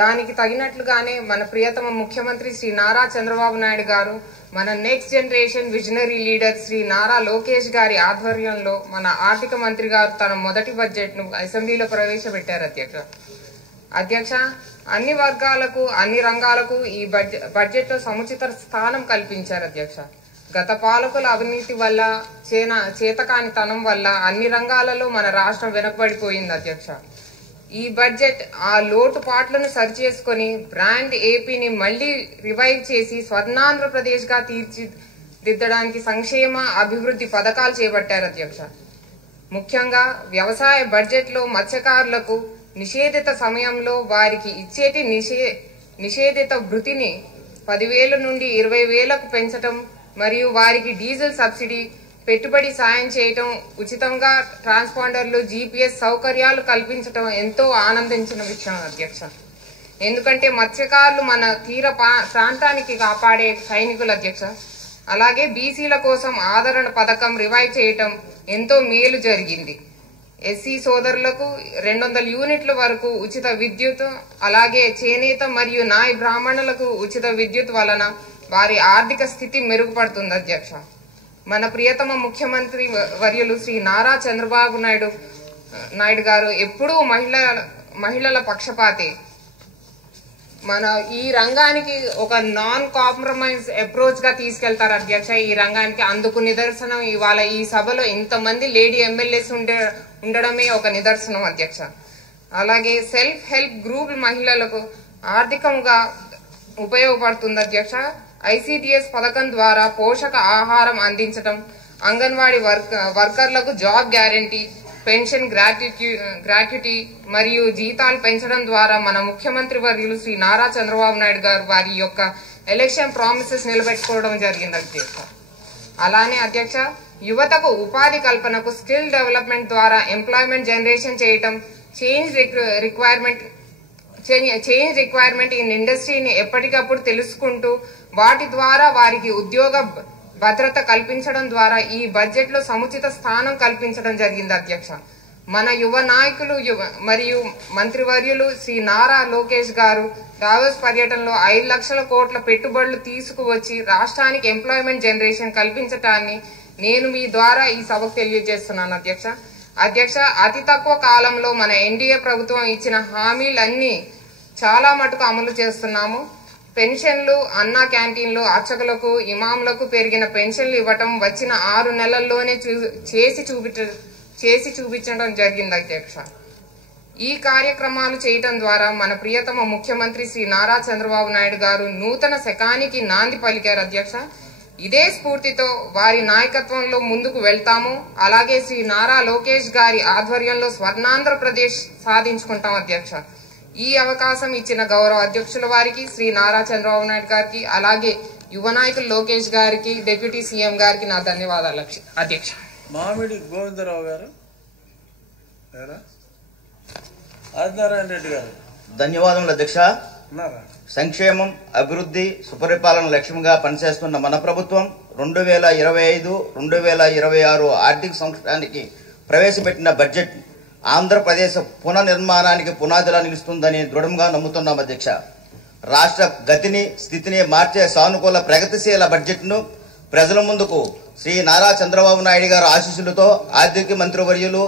దానికి తగినట్లుగానే మన ప్రియతమ ముఖ్యమంత్రి శ్రీ నారా చంద్రబాబు నాయుడు గారు మన next generation visionary leader Shri Nara Lokesh గారి ఆధ్వర్యంలో మన ఆర్థిక మంత్రి గారు తన మొదటి బడ్జెట్ ను అసెంబ్లీలో ప్రవేశపెట్టారు. అధ్యక్ష అన్ని వర్గాలకు అన్ని రంగాలకు ఈ బడ్జెట్ లో సముచిత స్థానం కల్పించారు. అధ్యక్ష గత పాలకుల అవినీతి వల్ల చేతకానితనం వల్ల అన్ని రంగాలలో మన రాష్ట్రం వెనుకబడిపోయింది. అధ్యక్ష ఈ బడ్జెట్ ఆ లోటుపాట్లను సరిచేసుకుని బ్రాండ్ ఏపీని మళ్లీ రివైవ్ చేసి స్వర్ణాంధ్రప్రదేశ్ గా తీర్చిదిద్దడానికి సంక్షేమ అభివృద్ధి పథకాలు చేపట్టారు. అధ్యక్ష ముఖ్యంగా వ్యవసాయ బడ్జెట్ లో మత్స్యకారులకు నిషేధిత సమయంలో వారికి ఇచ్చేటి నిషేధిత భృతిని 10,000 నుండి 20,000కు పెంచడం మరియు వారికి డీజిల్ సబ్సిడీ పెట్టుబడి సాయం చేయటం ఉచితంగా ట్రాన్స్పాండర్లు జీపీఎస్ సౌకర్యాలు కల్పించడం ఎంతో ఆనందించిన విషయం. అధ్యక్ష ఎందుకంటే మత్స్యకారులు మన తీర ప్రాంతానికి కాపాడే సైనికులు. అధ్యక్ష అలాగే బీసీల కోసం ఆదరణ పథకం రివైవ్ చేయటం ఎంతో మేలు జరిగింది. ఎస్సీ సోదరులకు 200 యూనిట్ల వరకు ఉచిత విద్యుత్, అలాగే చేనేత మరియు నాయ బ్రాహ్మణులకు ఉచిత విద్యుత్ వలన వారి ఆర్థిక స్థితి మెరుగుపడుతుంది. అధ్యక్ష మన ప్రియతమ ముఖ్యమంత్రి వర్యులు శ్రీ నారా చంద్రబాబు నాయుడు గారు ఎప్పుడూ మహిళల పక్షపాతే. మన ఈ రంగానికి ఒక నాన్ కాంప్రమైజ్ అప్రోచ్ గా తీసుకెళ్తారు. అధ్యక్ష ఈ రంగానికి అందుకు నిదర్శనం ఇవాళ ఈ సభలో ఇంతమంది లేడీ ఎమ్మెల్యేస్ ఉండడమే ఒక నిదర్శనం. అధ్యక్ష అలాగే సెల్ఫ్ హెల్ప్ గ్రూప్ మహిళలకు ఆర్థికంగా ఉపయోగపడుతుంది. అధ్యక్ష ఐసిడిఎస్ పథకం ద్వారా పోషక ఆహారం అందించడం, అంగన్వాడీ వర్కర్లకు జాబ్ గ్యారంటీ, పెన్షన్ గ్రాట్యుటీ మరియు జీతాలు పెంచడం ద్వారా మన ముఖ్యమంత్రి వర్యులు శ్రీ నారా చంద్రబాబు నాయుడు గారు వారి యొక్క ఎలక్షన్ ప్రామిసెస్ నిలబెట్టుకోవడం జరిగింది. అధ్యక్ష అలానే అధ్యక్ష యువతకు ఉపాధి కల్పనకు స్కిల్ డెవలప్మెంట్ ద్వారా ఎంప్లాయ్మెంట్ జనరేషన్ చేయటం, చేంజ్ రిక్వైర్మెంట్ ఇన్ ఇండస్ట్రీని ఎప్పటికప్పుడు తెలుసుకుంటూ వాటి ద్వారా వారికి ఉద్యోగ భద్రత కల్పించడం ద్వారా ఈ బడ్జెట్ లో సముచిత స్థానం కల్పించడం జరిగింది. అధ్యక్ష మన యువ నాయకులు మరియు మంత్రివర్యులు శ్రీ నారా లోకేష్ గారు దావోస్ పర్యటనలో 5 లక్షల కోట్ల పెట్టుబడులు తీసుకువచ్చి రాష్ట్రానికి ఎంప్లాయ్మెంట్ జనరేషన్ కల్పించటాన్ని నేను మీ ద్వారా ఈ సభకు తెలియజేస్తున్నాను. అధ్యక్ష అతి తక్కువ కాలంలో మన ఎన్డీఏ ప్రభుత్వం ఇచ్చిన హామీలన్నీ చాలా మటుకు అమలు చేస్తున్నాము. పెన్షన్లు, అన్నా క్యాంటీన్లు, అర్చకులకు, ఇమాంలకు పెరిగిన పెన్షన్లు ఇవ్వటం వచ్చిన 6 నెలల్లోనే చేసి చూపించడం జరిగింది. అధ్యక్ష ఈ కార్యక్రమాలు చేయటం ద్వారా మన ప్రియతమ ముఖ్యమంత్రి శ్రీ నారా చంద్రబాబు నాయుడు గారు నూతన శకానికి నాంది పలికారు. అధ్యక్ష ఇదే స్ఫూర్తితో వారి నాయకత్వంలో ముందుకు వెళ్తాము. అలాగే శ్రీ నారా లోకేష్ గారి ఆధ్వర్యంలో స్వర్ణాంధ్రప్రదేశ్ సాధించుకుంటాం. అధ్యక్ష ఈ అవకాశం ఇచ్చిన గౌరవ అధ్యక్షుల వారికి శ్రీ నారా చంద్రబాబు నాయుడు గారికి, అలాగే యువ నాయకులు లోకేష్ గారికి, డిప్యూటీ సీఎం గారికి నా ధన్యవాదాలు. అధ్యక్ష మామిడి గోవిందరావు గారు, ఆదినారాయణ రెడ్డి గారు. ధన్యవాదములు అధ్యక్ష. సంక్షేమం, అభివృద్ధి, సుపరిపాలన లక్ష్యంగా పనిచేస్తున్న మన ప్రభుత్వం 2025-2026 ఆర్థిక సంవత్సరానికి ప్రవేశపెట్టిన బడ్జెట్ ఆంధ్రప్రదేశ్ పునర్నిర్మాణానికి పునాదిలా నిలుస్తుందని దృఢంగా నమ్ముతున్నాం. అధ్యక్ష రాష్ట్ర గతిని స్థితిని మార్చే సానుకూల ప్రగతిశీల బడ్జెట్ను ప్రజల ముందుకు శ్రీ నారా చంద్రబాబు నాయుడు గారు ఆశీస్సులతో ఆర్థిక మంత్రివర్యులు